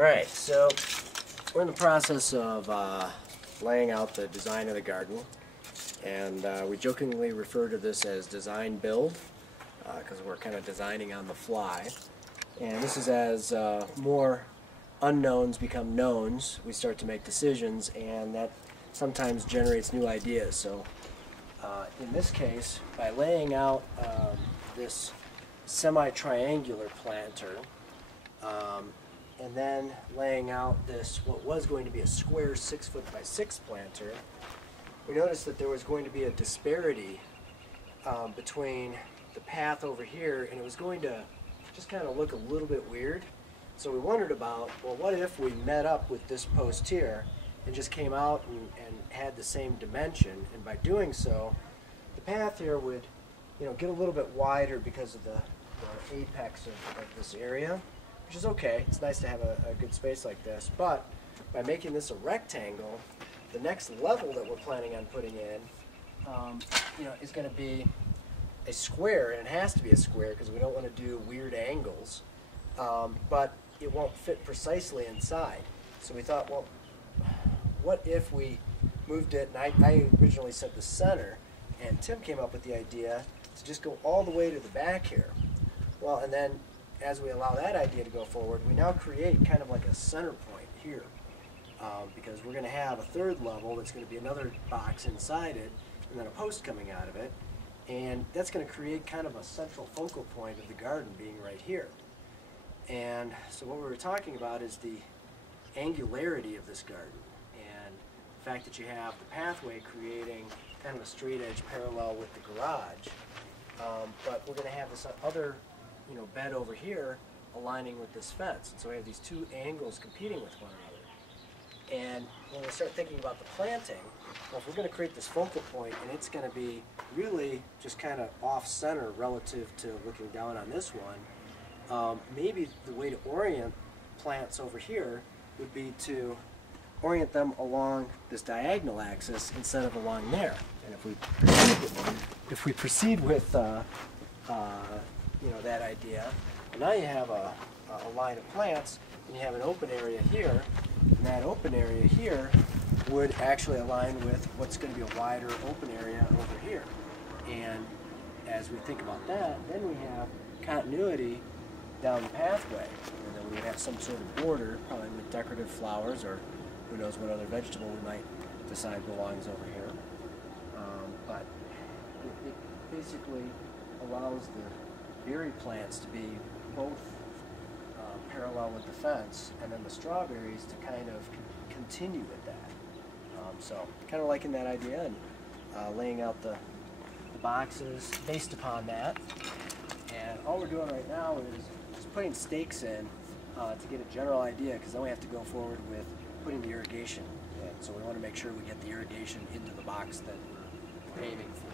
Alright, so we're in the process of laying out the design of the garden, and we jokingly refer to this as design build because we're kind of designing on the fly. And this is as more unknowns become knowns, we start to make decisions, and that sometimes generates new ideas. So in this case, by laying out this semi-triangular planter, and then laying out this, what was going to be a square 6-foot by 6 planter, we noticed that there was going to be a disparity between the path over here, and it was going to just kind of look a little bit weird. So we wondered about, well, what if we met up with this post here and just came out and had the same dimension, and by doing so, the path here would, get a little bit wider because of the apex of this area, which is okay. It's nice to have a good space like this, but by making this a rectangle, the next level that we're planning on putting in, is going to be a square, and it has to be a square because we don't want to do weird angles, but it won't fit precisely inside. So we thought, well, what if we moved it, and I originally said the center, and Tim came up with the idea to just go all the way to the back here. Well, and then as we allow that idea to go forward, we now create kind of like a center point here, because we're going to have a third level that's going to be another box inside it, and then a post coming out of it, and that's going to create kind of a central focal point of the garden being right here. And so what we were talking about is the angularity of this garden, and the fact that you have the pathway creating kind of a straight edge parallel with the garage, but we're going to have this other bed over here aligning with this fence. And so we have these two angles competing with one another. And when we start thinking about the planting, well, if we're going to create this focal point and it's going to be really just kind of off-center relative to looking down on this one, maybe the way to orient plants over here would be to orient them along this diagonal axis instead of along there. And if we proceed with that idea, and now you have a line of plants, and you have an open area here, and that open area here would actually align with what's going to be a wider open area over here. And as we think about that, then we have continuity down the pathway, and then we would have some sort of border, probably with decorative flowers, or who knows what other vegetable we might decide belongs over here. But it basically allows the berry plants to be both parallel with the fence, and then the strawberries to kind of continue with that. So kind of liking that idea, and laying out the boxes based upon that. And all we're doing right now is just putting stakes in to get a general idea, because then we have to go forward with putting the irrigation in. So we want to make sure we get the irrigation into the box that we're aiming for.